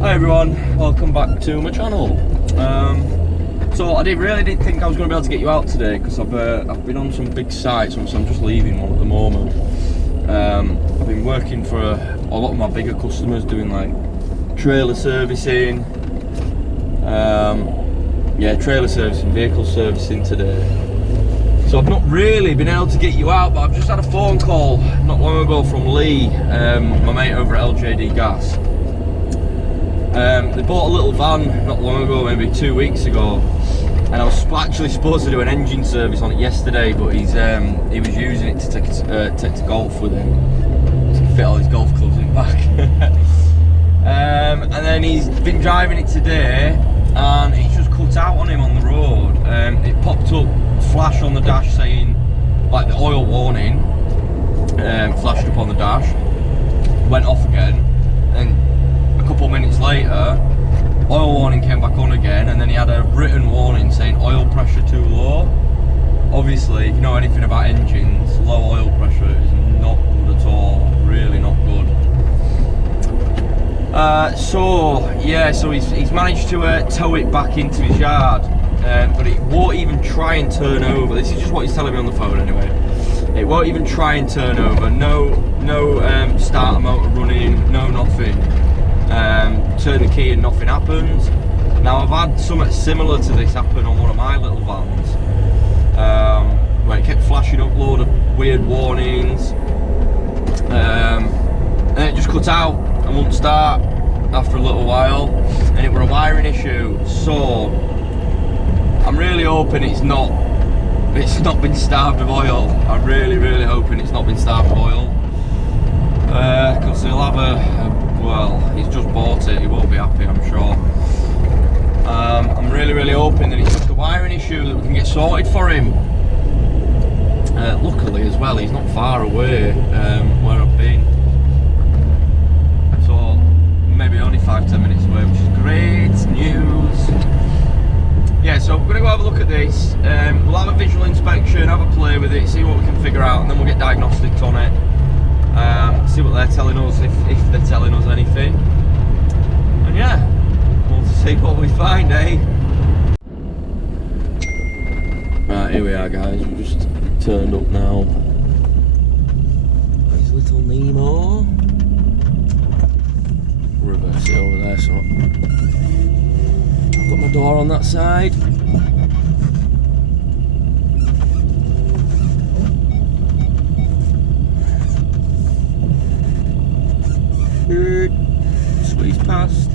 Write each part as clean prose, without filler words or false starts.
Hi everyone, welcome back to my channel. So I really didn't think I was going to be able to get you out today because I've been on some big sites, so I'm just leaving one at the moment. I've been working for a lot of my bigger customers doing like trailer servicing, trailer servicing, vehicle servicing today. So I've not really been able to get you out, but I've just had a phone call not long ago from Lee, my mate over at LJD Gas. They bought a little van not long ago, maybe 2 weeks ago, and I was actually supposed to do an engine service on it yesterday, but he was using it to take to golf with him, to fit all his golf clubs in back. And then he's been driving it today, and it's just cut out on him on the road. It popped up, flash on the dash saying, like the oil warning, flashed up on the dash, went off again, and a couple of minutes later, oil warning came back on again, and then he had a written warning saying oil pressure too low. Obviously, if you know anything about engines, low oil pressure is not good at all, really not good. So he's managed to tow it back into his yard, but it won't even try and turn over. This is just what he's telling me on the phone anyway. It won't even try and turn over. No starter motor running, no nothing. Turn the key and nothing happens. Now I've had something similar to this happen on one of my little vans, where it kept flashing up load of weird warnings, and it just cut out and wouldn't start after a little while, and it were a wiring issue. So I'm really hoping it's not been starved of oil. I'm really hoping it's not been starved of oil, because he'll have well, he's just bought it, he won't be happy, I'm sure. I'm really hoping that it's just a wiring issue that we can get sorted for him. Luckily as well, he's not far away where I've been, so maybe only 5-10 minutes away, which is great news. Yeah, so we're going to go have a look at this. We'll have a visual inspection, have a play with it, see what we can figure out, and then we'll get diagnostics on it. See what they're telling us, if they're telling us anything, and yeah, we'll see what we find, eh? Right, here we are guys, we just turned up now. There's little Nemo. Reverse it over there, so I've got my door on that side. Squeeze past,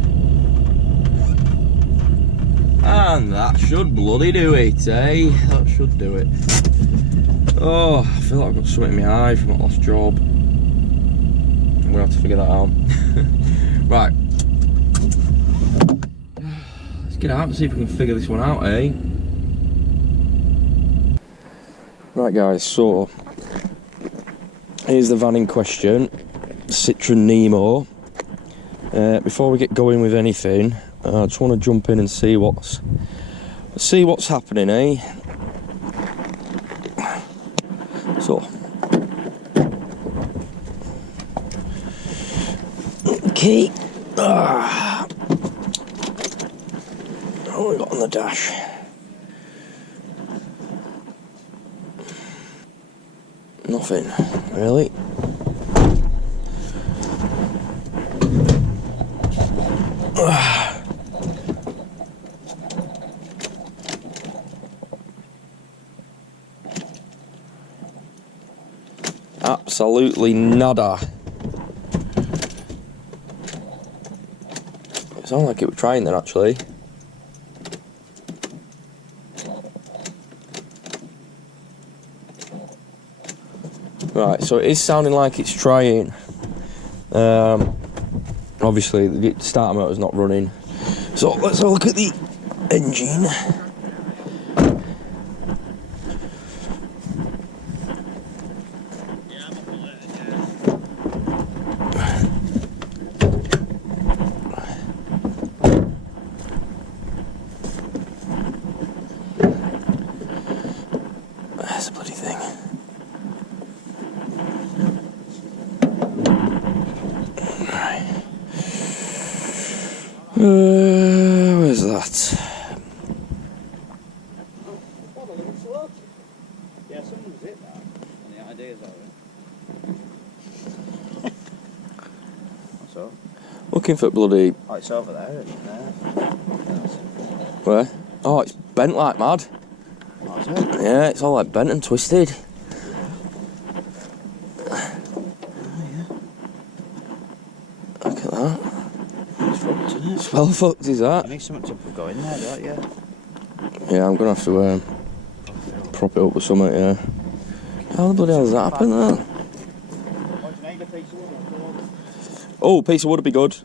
and that should bloody do it, eh? That should do it. Oh, I feel like I've got something in my eye from that last job. I'm gonna have to figure that out. Right, let's get out and see if we can figure this one out, eh? Right guys, so here's the van in question, Citroen Nemo. Before we get going with anything, I just want to jump in and see what's happening, eh? So, okay. What have we got on the dash? Nothing, really. Absolutely nada. It sounded like it was trying then, actually. Right, so it is sounding like it's trying. Obviously the starter motor's not running, so let's have a look at the engine. That's a bloody thing. Where's that? Yeah, someone's hit that. And the ideas of it. What's up? Looking for bloody... Oh, it's over there, isn't it? There. Where? Oh, it's bent like mad. Oh, is it? Yeah, it's all like bent and twisted. Look at that. It's fucked, isn't it? It's well fucked, is that? You need something to go in there, don't you? Yeah, I'm gonna have to prop it up with something, yeah. How the bloody hell does that happen then? What do you need, a piece of wood? Oh, a piece of wood would be good.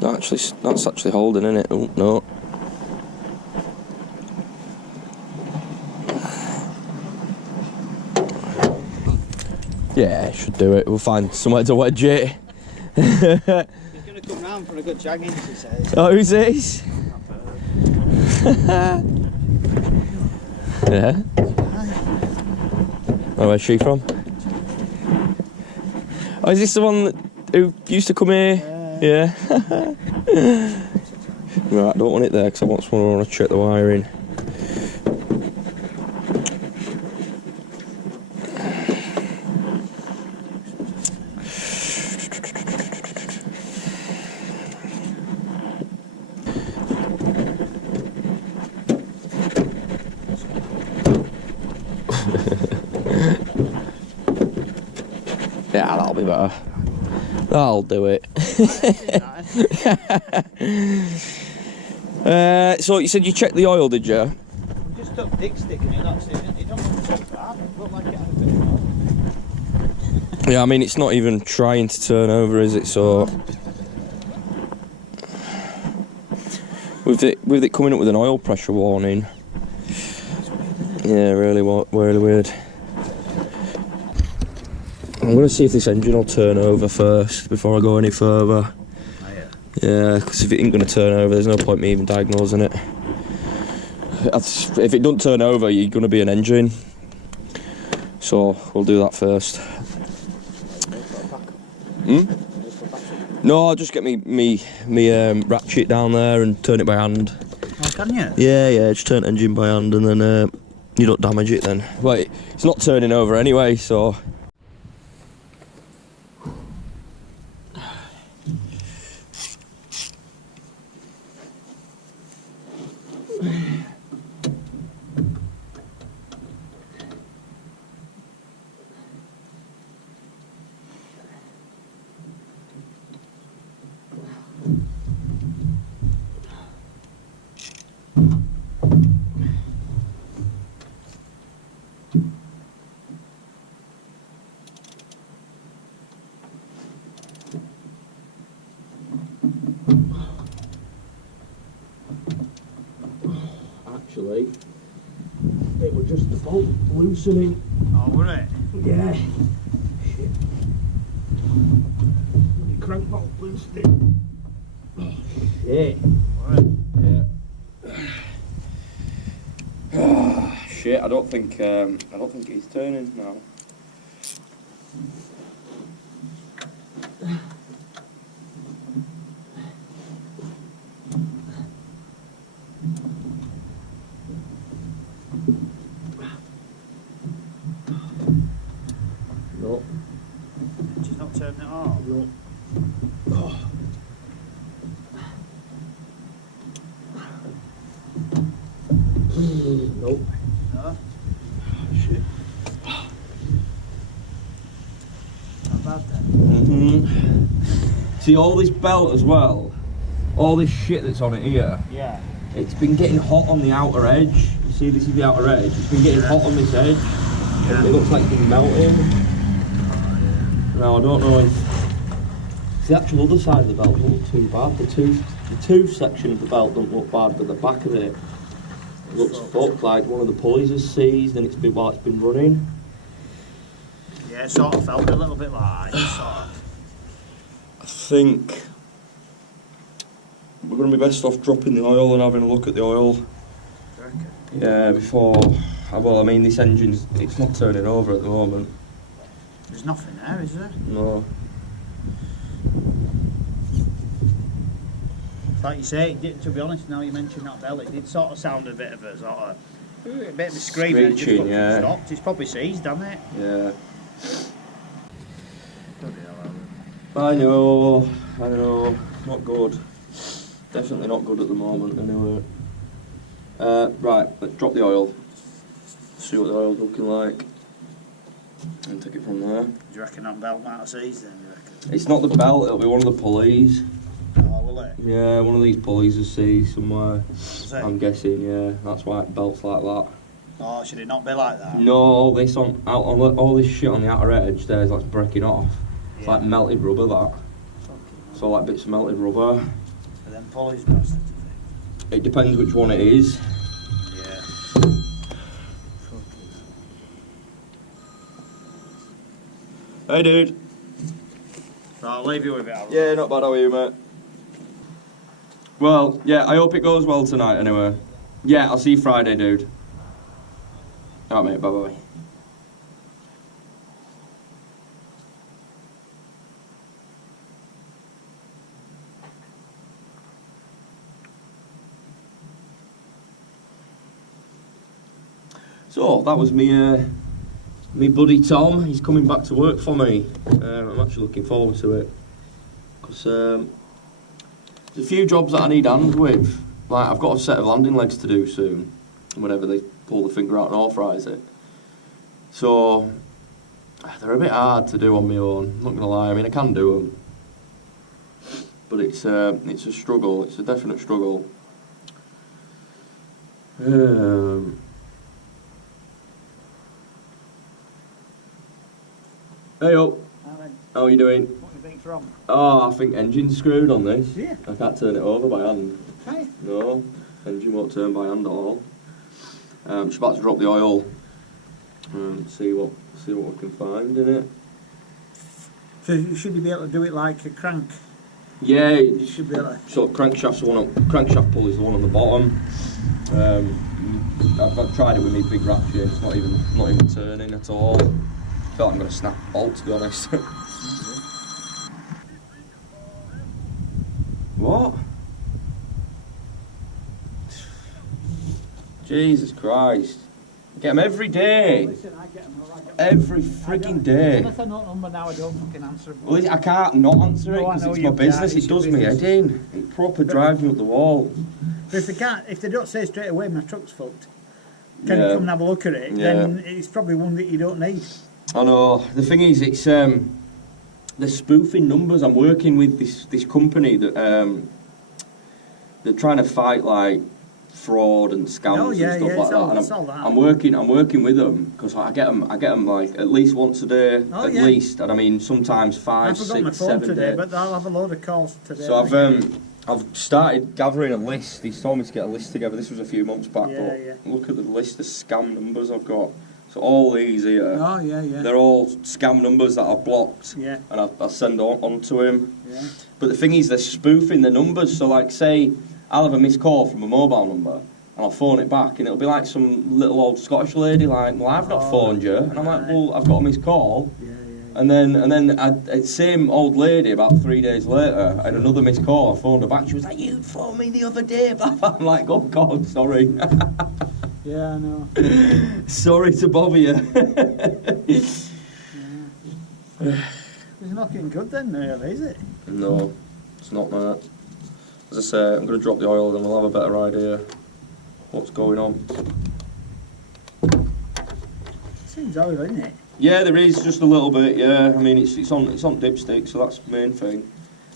That's actually holding, isn't it? Oh, no. Yeah, should do it. We'll find somewhere to wedge it. He's going to come round for a good jagging, he says. Oh, who's this? Yeah. Oh, where's she from? Oh, is this the one who used to come here? Yeah. Right, I don't want it there because I want to check the wiring. Yeah, that'll be better. I'll do it. So you said you checked the oil, did you? We just stuck dick stick in it, that's it. It don't look so bad. It looked like it had a bit of oil. Yeah, I mean it's not even trying to turn over, is it? So with it coming up with an oil pressure warning. Yeah, really weird. I'm going to see if this engine will turn over first before I go any further. Oh, yeah. Yeah, because if it ain't going to turn over, there's no point me even diagnosing it. If it don't turn over, you're going to be an engine. So we'll do that first. No, I'll just get me ratchet down there and turn it by hand. Oh, can you? Yeah, just turn the engine by hand and then you don't damage it then. Wait, it's not turning over anyway, so... Actually, it was just the bolt loosening. Oh, were it? Yeah. Shit. The crank bolt loosed it. Oh, shit. Were it? Yeah. Oh, shit, I don't think it's turning now. No. She's not turning it off? No. Oh. Nope. No? Shit. Not bad then. See all this belt as well, all this shit that's on it here, Yeah. it's been getting hot on the outer edge. You see, this is the outer edge. It's been getting hot on this edge. Yeah. It looks like it's been melting. Now I don't know if the actual other side of the belt doesn't look too bad. The tooth section of the belt don't look bad, but the back of it looks fucked, like one of the pulleys is seized and it's been while it's been running. Yeah, it sort of felt a little bit like that, sort of. I think we're going to be best off dropping the oil and having a look at the oil. Do you reckon? Yeah, before. Well, I mean, this engine's it's not turning over at the moment. There's nothing there, is there? No. Like you say, it did, to be honest, now you mention that bell, it did sort of sound a bit of a sort of a bit of a scream. And it just Screeching, yeah. stopped. It's probably seized, hasn't it? Yeah. Bloody hell, I know. Not good. Definitely not good at the moment, anyway. Right, let's drop the oil. See what the oil's looking like. And take it from there. Do you reckon that belt might have seized then, you reckon? It's not the belt, it'll be one of the pulleys. Oh, will it? Yeah, one of these pulleys is seized somewhere. Is it? I'm guessing, yeah. That's why it belts like that. Oh, should it not be like that? No, all this all this shit on the outer edge there's like breaking off. It's like melted rubber, that. So like bits of melted rubber. And then pulleys busted. It depends which one it is. Yeah. Hey dude. So I'll leave you with it, Alan. Yeah, not bad, how are you, mate? Well, yeah, I hope it goes well tonight anyway. Yeah, I'll see you Friday, dude. Alright, mate, bye-bye. So, that was me buddy Tom. He's coming back to work for me. I'm actually looking forward to it. Because there's a few jobs that I need hands with. Like, I've got a set of landing legs to do soon, whenever they pull the finger out and authorise it. So, they're a bit hard to do on my own, not going to lie. I mean, I can do them. But it's a struggle, it's a definite struggle. Hey up, how are you doing? What do you think's wrong? Oh, I think engine's screwed on this. Yeah. I can't turn it over by hand. Hey. No, engine won't turn by hand at all. Just about to drop the oil and see what we can find in it. So should you be able to do it like a crank? Yeah, You should be able to... so crankshaft pull is the one on the bottom. I've tried it with my big ratchet. It's not even turning at all. I feel like I'm going to snap a bolt, to be honest. What? Jesus Christ. I get them every day. Listen, I get them. Every frigging day. Unless I know the number now, I don't fucking answer it. Well, I can't not answer it No, I because know it's you my business. can't, It does me business. head in. It proper drives me up the wall. But if they don't say straight away my truck's fucked, can Yeah. you come and have a look at it? Yeah. Then it's probably one that you don't need. I know. The thing is, it's they're spoofing numbers. I'm working with this company that they're trying to fight like fraud and scams Oh, yeah, and stuff yeah, like it's that. all- And it's all that. I'm working with them because I get them like at least once a day, Oh, at yeah. least. And I mean sometimes I 5, forgot my 6, phone 7 today, days. but I'll have a load of calls today. So I've started gathering a list. He's told me to get a list together. This was a few months back, Yeah, but yeah. look at the list of scam numbers I've got. So all these here, Oh, yeah, yeah. they're all scam numbers that I've blocked, Yeah, and I send on to him. yeah. But the thing is, they're spoofing the numbers. So like, say I'll have a missed call from a mobile number, and I'll phone it back, and it'll be like some little old Scottish lady like, "Well, I've not Oh, phoned you," and I'm like, right. "Well, I've got a missed call." Yeah, yeah. And then same old lady about 3 days later had another missed call. I phoned her back. She was like, "You phoned me the other day." I'm like, "Oh God, sorry." Yeah, I know. Sorry to bother you. It's not getting good then, really, is it? No, it's not that. As I say, I'm going to drop the oil and we'll have a better idea what's going on. Seems oil, isn't it? Yeah, there is just a little bit. Yeah, I mean it's on dipstick, so that's the main thing.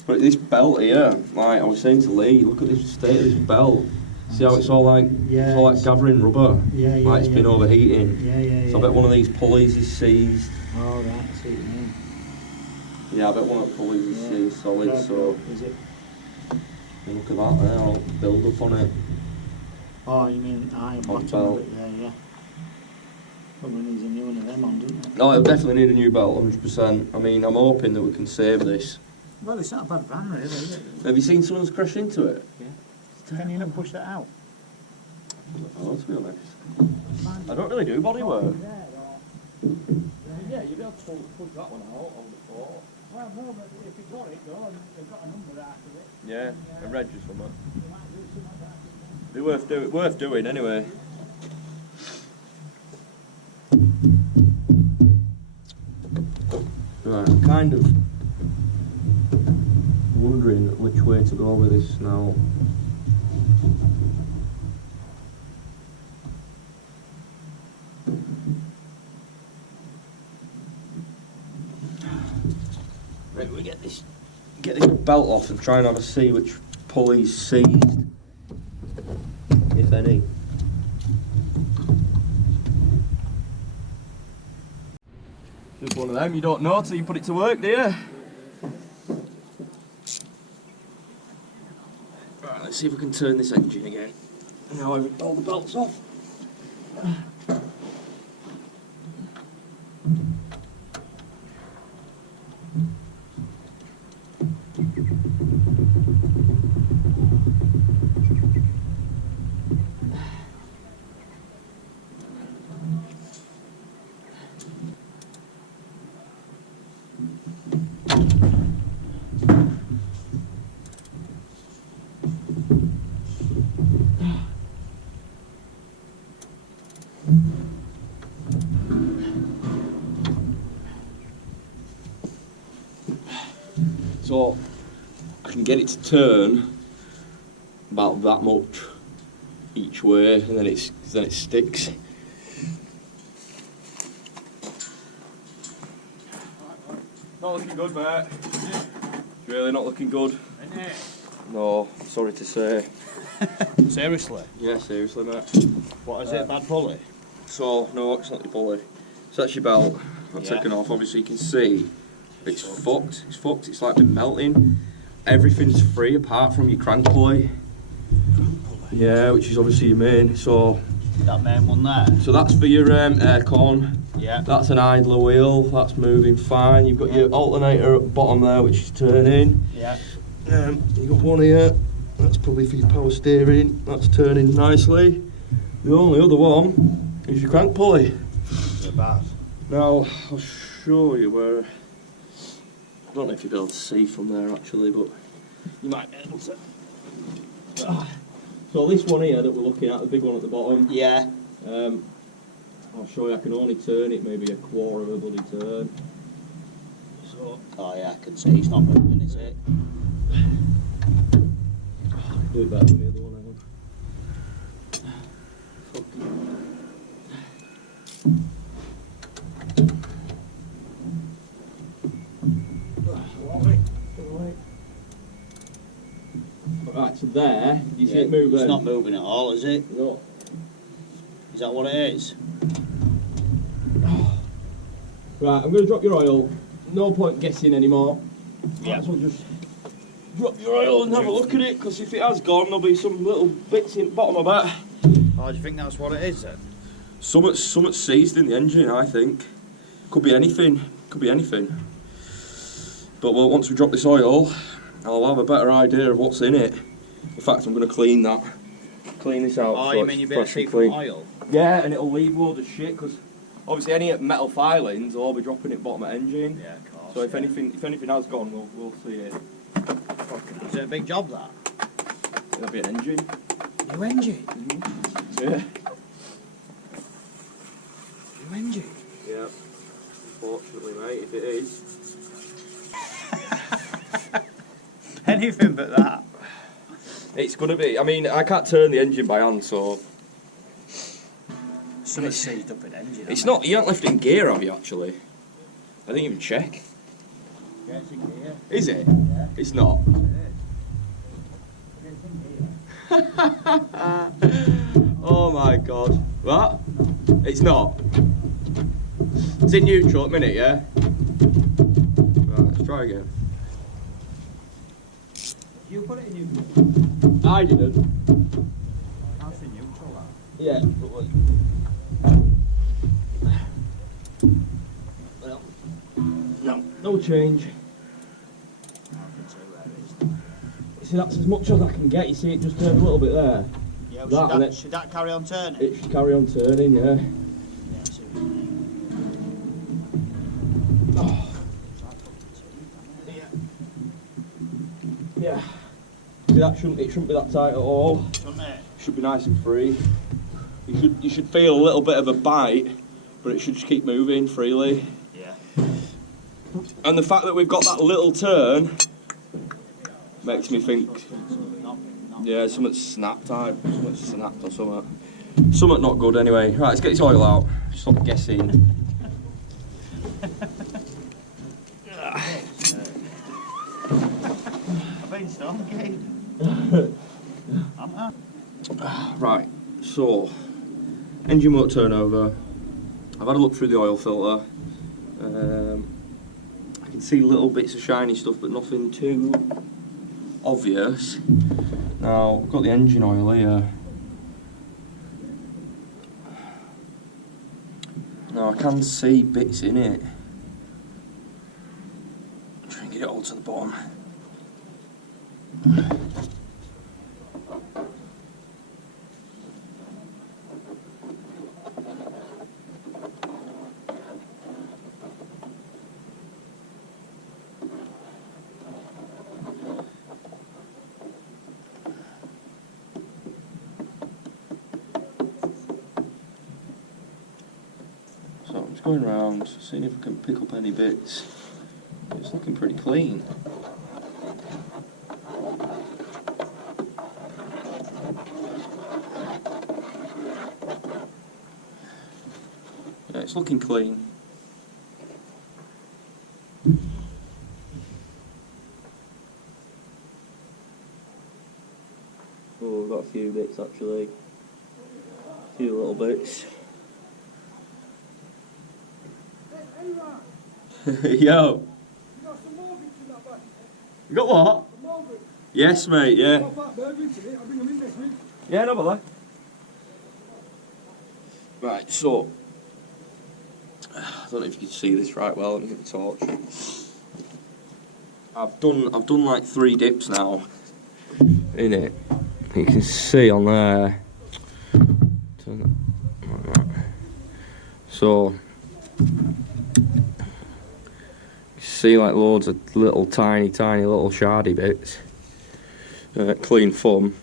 But this belt here, like I was saying to Lee, look at this state of this belt. See how it's all like, Yeah, it's all like gathering rubber. Yeah, yeah, Like it's been overheating. Yeah, yeah, So I bet one of these pulleys is seized. Oh, right, I see what you mean. Yeah, I bet one of the pulleys is Yeah. seized solid. Yeah, So is it? look at that there, I'll build up on it. Oh, you mean iron On bottom belt. of it there, yeah. Probably needs a new one of them on, doesn't it? No, it'll definitely need a new belt, 100%. I mean, I'm hoping that we can save this. Well, it's not a bad van, really, is it? Have you seen someone's crash into it? Can you not push that out? Oh, to be honest. I don't really do body work. Yeah, you'll be able to push that one out on the floor. Well, No, but if you got it though, they've got a number after it. Yeah, a reg or something. You might do something like that. Be worth doing anyway. Right, I'm kind of wondering which way to go with this now. Right, we get this belt off and try and have a see which pulley's seized, if any. Just one of them, you don't know till you put it to work, do you? Right, let's see if we can turn this engine again. Now all the belts off. So I can get it to turn about that much each way, and then it sticks. Not looking good, mate. It's really not looking good. Isn't it? No, sorry to say. Seriously? Yeah, seriously, mate. What is it? Bad pulley? So no, it's not the pulley. So that's your belt. I've taken off. Obviously, you can see it's fucked. It's fucked. It's like been melting. Everything's free apart from your crank pulley. Yeah, which is obviously your main. So That main one there? So that's for your aircon. Yeah. That's an idler wheel. That's moving fine. You've got your alternator at the bottom there, which is turning. Yeah. You've got one here. That's probably for your power steering. That's turning nicely. The only other one is your crank pulley. They're bad. Now, I'll show you where... I don't know if you'll be able to see from there actually, but you might be able to. So this one here that we're looking at, the big one at the bottom. Yeah. I'll show you, I can only turn it maybe a quarter of a bloody turn. So... Oh yeah, I can see it's not moving, is it? Do it better than the other one, hang on. Right, so there, you see it move there? It's not moving at all, is it? No. Is that what it is? Right, I'm going to drop your oil. No point guessing anymore. Yeah. Might as well just drop your oil and have a look at it, because if it has gone, there'll be some little bits in the bottom of it. Oh, do you think that's what it is then? Something's seized in the engine, I think. Could be anything. Could be anything. But well, once we drop this oil, I'll have a better idea of what's in it. In fact, I'm going to clean that. Clean this out. Oh, so you it's mean you'll be able to fresh see and from clean. oil? Yeah, and it'll leave loads of shit, because obviously any metal filings will all be dropping at bottom of engine. Yeah, of course. So if anything has gone, we'll see it. Is it a big job that? It'll be an engine. New engine? Yeah. New engine? Yeah. Unfortunately, mate, if it is. Anything but that. It's gonna be. I mean, I can't turn the engine by hand, so. Something's seized up in engine. It's not. You haven't left it in gear, have you? Actually, I didn't even check. Yeah, it's in gear. Is it? Yeah. It's not. It's in gear. Oh my god. What? It's not. It's in neutral at the minute, yeah? Right, let's try again. You put it in neutral. I didn't. That's in neutral, that. Yeah, but look. Well, no change. I can see where it is. See, that's as much as I can get. You see, it just turned a little bit there. Yeah, That should that carry on turning? It should carry on turning, yeah. Yeah, I see what you mean. Oh. Yeah. See, it shouldn't be that tight at all. Shouldn't it? It should be nice and free. You should feel a little bit of a bite, but it should just keep moving freely. Yeah. And the fact that we've got that little turn makes me think, yeah, something's snapped type, something's snapped or something. Something not good anyway. Right, let's get this oil out. Stop guessing. I've been stoned. Right, so engine motor turnover. I've had a look through the oil filter. I can see little bits of shiny stuff, but nothing too obvious. Now, I've got the engine oil here. Now, I can see bits in it. Try and get it all to the bottom. So I'm just going around, seeing if I can pick up any bits. It's looking pretty clean. Yeah, it's looking clean. Oh, we've got a few bits actually. A few little bits. Yo! You got what? Yes, mate, yeah. Yeah, no bother. Right, so I don't know if you can see this right well. Let me get the torch. I've done like 3 dips now in it. You can see on there. Turn that like that. So you see like loads of little tiny little shardy bits. Clean foam.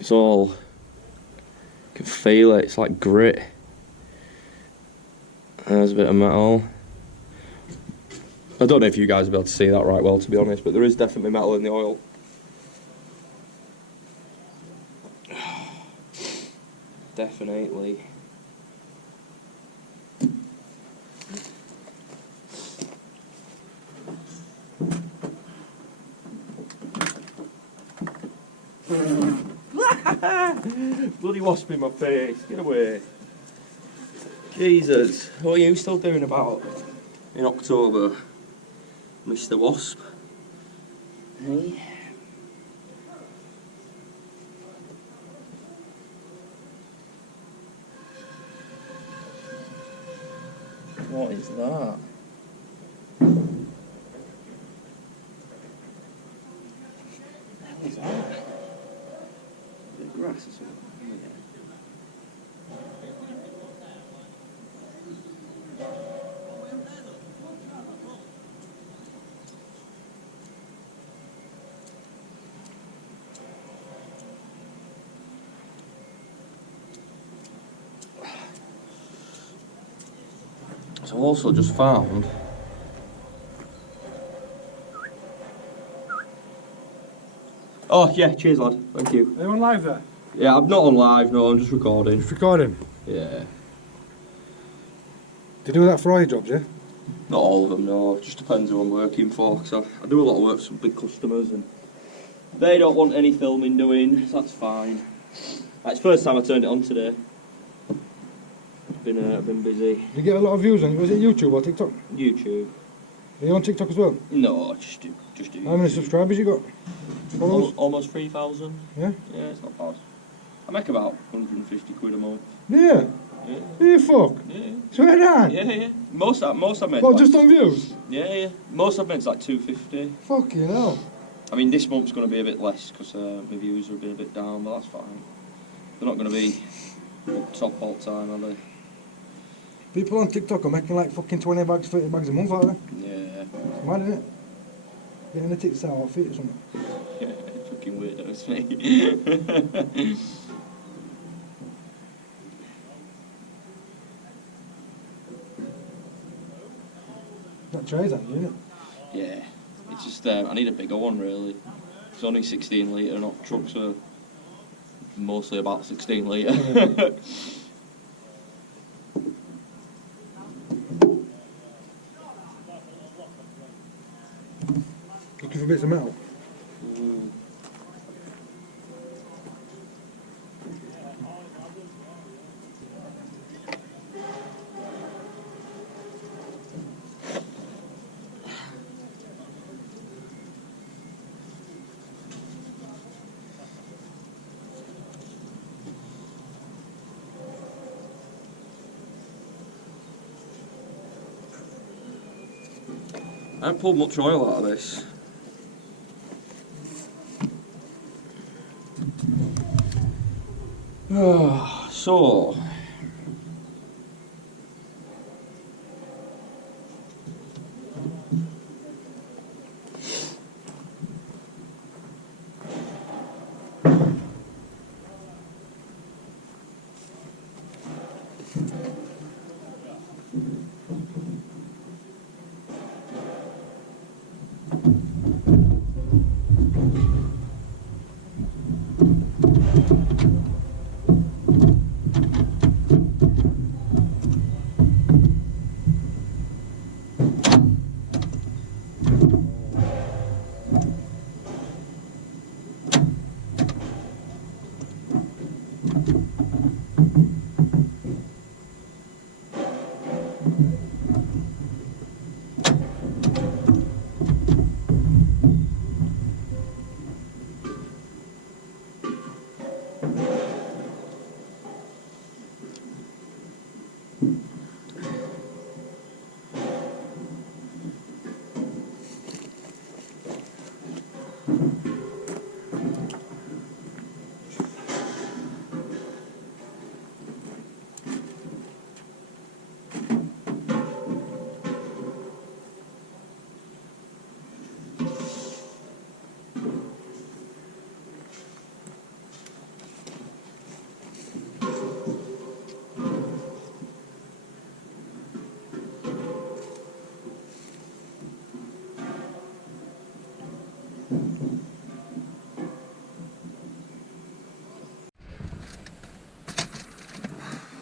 It's all, you can feel it, it's like grit. There's a bit of metal. I don't know if you guys will be able to see that right well, to be honest, but there is definitely metal in the oil. Definitely. Bloody wasp in my face, get away. Jesus, what are you still doing about in October, Mr. Wasp? Hey? What is that? What is that? Is it grass or something? So I've also just found oh yeah, cheers lad, thank you. Are you on live there? Yeah, I'm not on live, no, I'm just recording. Just recording? Yeah. Do you do that for all your jobs, yeah? Not all of them, no, it just depends who I'm working for, because I do a lot of work for some big customers and they don't want any filming doing, so that's fine. It's the first time I turned it on today. I've been busy. Do you get a lot of views on, was it YouTube or TikTok? YouTube. Are you on TikTok as well? No, just do How many subscribers you got? Followers? Almost 3,000. Yeah? Yeah, it's not bad. I make about 150 quid a month. Yeah? Yeah. Yeah, fuck? Yeah. Swear down? Yeah. Most I've made. What, like, just on views? Yeah. Most I've made is like 250. Fucking hell. I mean, this month's going to be a bit less because my views have been a bit down, but that's fine. They're not going to be top all time, are they? People on TikTok are making like fucking 20 bags, 30 bags a month, aren't they? Yeah. It's mad, isn't it? Getting a tits outfit or something. Yeah, fucking weirdos, mate. That tray's on you, isn't it? Yeah, it's just I need a bigger one really. It's only 16 litre, not trucks are mostly about 16 litre. Yeah. Looking for bits of metal. I haven't pulled much oil out of this. So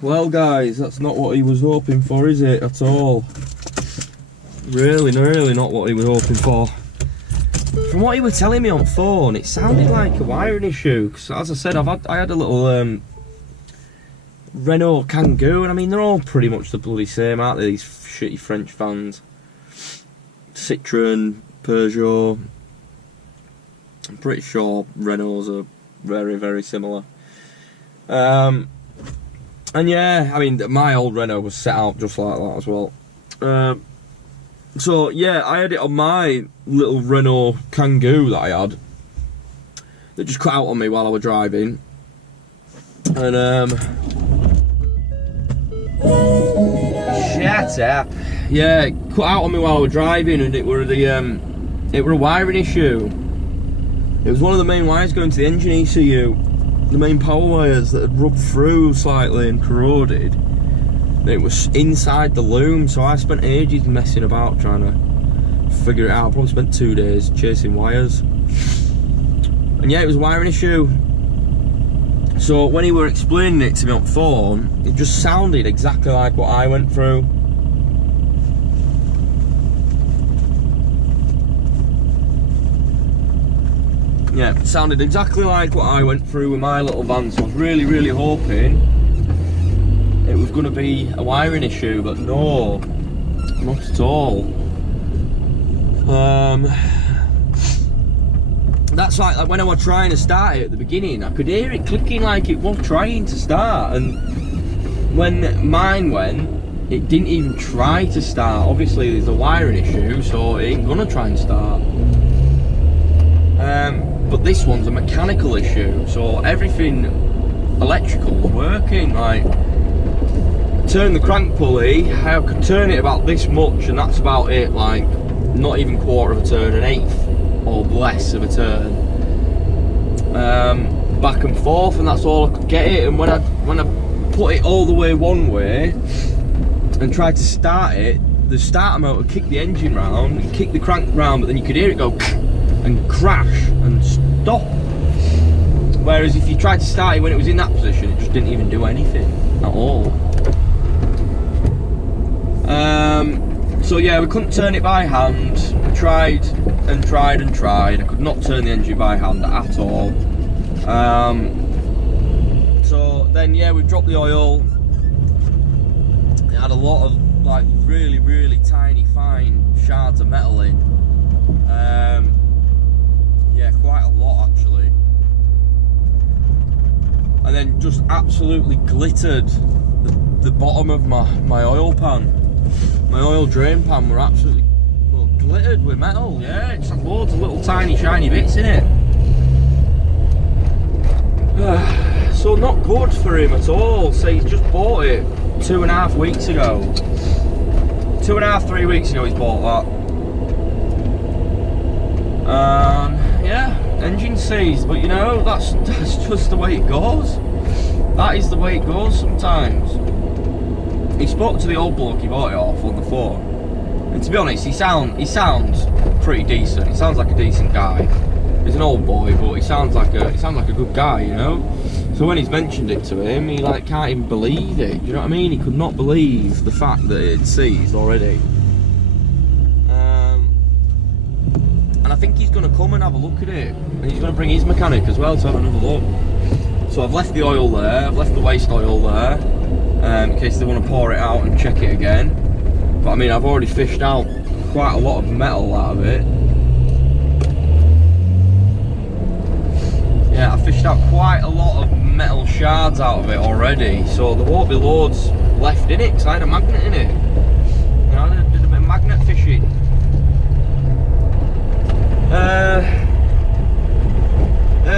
well guys, that's not what he was hoping for, is it, at all? Really not what he was hoping for. From what he was telling me on phone, it sounded like a wiring issue. Because as I said, I had a little Renault Kangoo, and I mean they're all pretty much the bloody same, aren't they? These shitty French vans. Citroen, Peugeot. I'm pretty sure Renaults are very similar. And yeah, I mean, my old Renault was set out just like that as well. So yeah, I had it on my little Renault Kangoo that I had. That just cut out on me while I was driving. And shut up. Yeah, it cut out on me while I was driving, and it were a wiring issue. It was one of the main wires going to the engine ECU. The main power wires that had rubbed through slightly and corroded. It was inside the loom, so I spent ages messing about trying to figure it out. I probably spent 2 days chasing wires. And yeah, it was a wiring issue. So when he were explaining it to me on phone, it just sounded exactly like what I went through. Yeah, it sounded exactly like what I went through with my little van, so I was really hoping it was going to be a wiring issue, but no, not at all. That's like when I was trying to start it at the beginning, I could hear it clicking like it was trying to start, and when mine went, it didn't even try to start. Obviously there's a wiring issue, so it ain't gonna try and start. But this one's a mechanical issue, so everything electrical was working. Like, turn the crank pulley, I could turn it about this much, and that's about it. Like, not even quarter of a turn, an eighth. or less of a turn, back and forth, and that's all I could get it. And when I put it all the way one way and tried to start it, the starter motor kicked the engine round and kicked the crank round, but then you could hear it go and crash and stop. Whereas if you tried to start it when it was in that position, it just didn't even do anything at all. So yeah, we couldn't turn it by hand. I tried and tried and tried. I could not turn the engine by hand at all. So then yeah, we dropped the oil. It had a lot of like really, really tiny, fine shards of metal in. Yeah, quite a lot actually. And then just absolutely glittered the bottom of my oil pan. My oil drain pan were absolutely, well, glittered with metal, yeah. It's had loads of little tiny shiny bits in it. So not good for him at all. So he's just bought it 2.5 weeks ago. 2.5, 3 weeks ago he's bought that. Yeah, engine seized, but you know, that's just the way it goes. That is the way it goes sometimes. He spoke to the old bloke he bought it off on the phone, and to be honest, he sounds pretty decent. He sounds like a decent guy. He's an old boy, but he sounds like a good guy, you know. So when he's mentioned it to him, he like can't even believe it. Do you know what I mean? He could not believe the fact that it had seized already. And I think he's going to come and have a look at it, and he's going to bring his mechanic as well to have another look. So I've left the oil there. I've left the waste oil there. In case they want to pour it out and check it again. But I mean, I've already fished out quite a lot of metal out of it. Yeah, I fished out quite a lot of metal shards out of it already, so there won't be loads left in it because I had a magnet in it. You know, I did a bit of magnet fishing.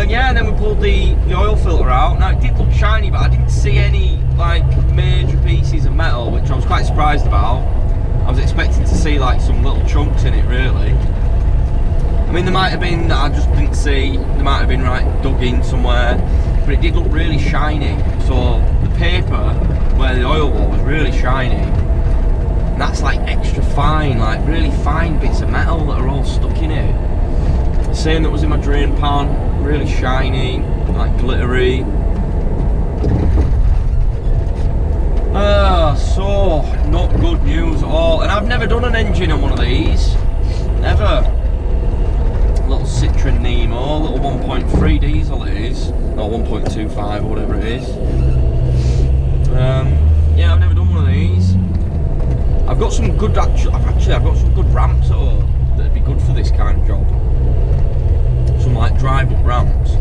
Yeah, and then we pulled the oil filter out. Now it did look shiny, but I didn't see any like major pieces of metal, which I was quite surprised about. I was expecting to see like some little chunks in it, really. I mean, there might have been that I just didn't see. There might have been right dug in somewhere, but it did look really shiny. So the paper where the oil was really shiny, and that's like extra fine, like really fine bits of metal that are all stuck in it. The same that was in my drain pan, really shiny, like glittery. So not good news at all. And I've never done an engine on one of these, never. Little Citroen Nemo, little 1.3 diesel it is, or 1.25 or whatever it is. Yeah, I've never done one of these. I've got some good I've got some good ramps at home that'd be good for this kind of job. Some like drive up ramps,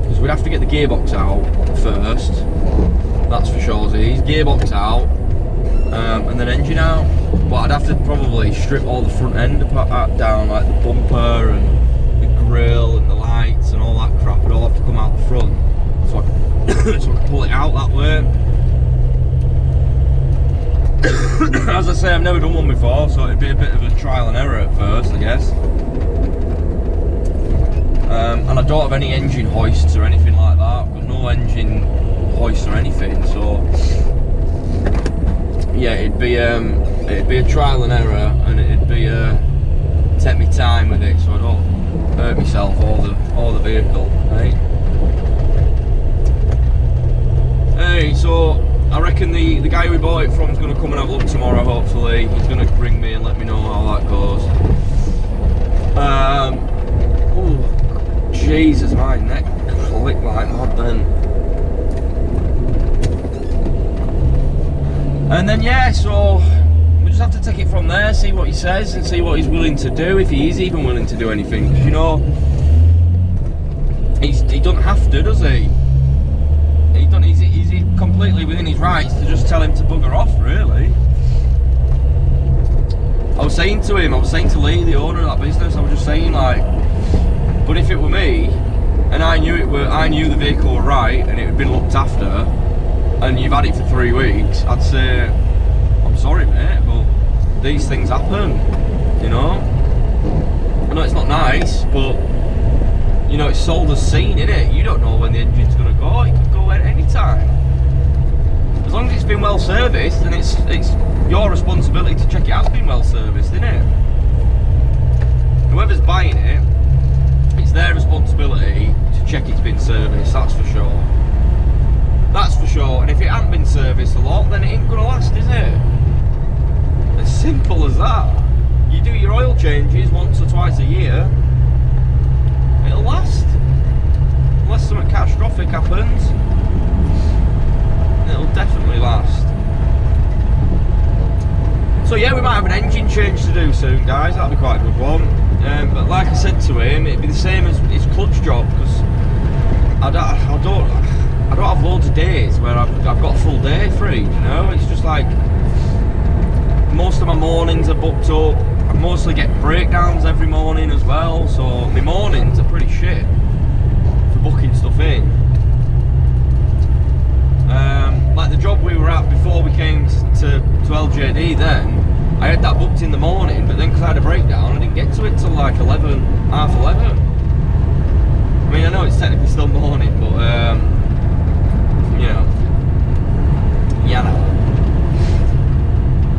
because we'd have to get the gearbox out first. That's for sure. Gearbox out, and then engine out. But I'd have to probably strip all the front end down, like the bumper and the grille and the lights and all that crap. It'd all have to come out the front, so I could pull it out that way. As I say, I've never done one before, so it'd be a bit of a trial and error at first, I guess. And I don't have any engine hoists or anything like that. I've got no engine hoist or anything, so yeah, it'd be a trial and error, and it'd be take me time with it, so I don't hurt myself or the vehicle, right? Hey, so I reckon the guy we bought it from is going to come and have a look tomorrow, hopefully. He's going to ring me and let me know how that goes. Oh, Jesus, my neck clicked like mad then. And then yeah, so we just have to take it from there, see what he says and see what he's willing to do, if he is even willing to do anything. Because you know, he doesn't have to, does he? He's completely within his rights to just tell him to bugger off, really. I was saying to Lee, the owner of that business, I was just saying like, but if it were me, and I knew the vehicle were right and it had been looked after, and you've had it for 3 weeks, I'd say, I'm sorry mate, but these things happen, you know? know it's not nice, but you know, it's sold as seen, innit? You don't know when the engine's going to go. It could go at any time. As long as it's been well serviced, then it's your responsibility to check it has been well serviced, innit? Whoever's buying it, it's their responsibility to check it's been serviced, that's for sure. That's for sure. And if it hasn't been serviced a lot, then it ain't going to last, is it? As simple as that. You do your oil changes once or twice a year, it'll last. Unless something catastrophic happens, it'll definitely last. So yeah, we might have an engine change to do soon, guys. That'll be quite a good one. But like I said to him, it'd be the same as his clutch job, because I don't have loads of days where I've got a full day free. You know, it's just like most of my mornings are booked up. I mostly get breakdowns every morning as well, so my mornings are pretty shit for booking stuff in. Like the job we were at before we came to LJD then, I had that booked in the morning, but then because I had a breakdown, I didn't get to it till like 11, half 11. I mean, I know it's technically still morning, but you know, yeah.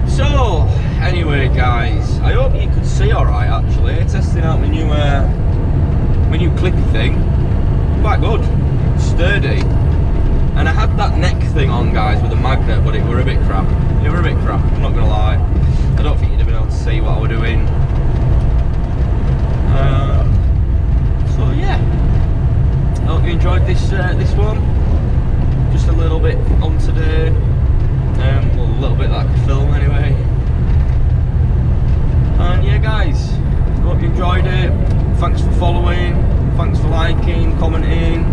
So, anyway, guys, I hope you could see alright. Actually, testing out my new clippy thing. Quite good, sturdy. And I had that neck thing on, guys, with a magnet, but it were a bit crap. It were a bit crap, I'm not gonna lie. I don't think you'd have been able to see what I were doing. So yeah, I hope you enjoyed this one. Just a little bit on today. Well, a little bit that I could film anyway. And yeah, guys, hope you enjoyed it. Thanks for following. Thanks for liking, commenting.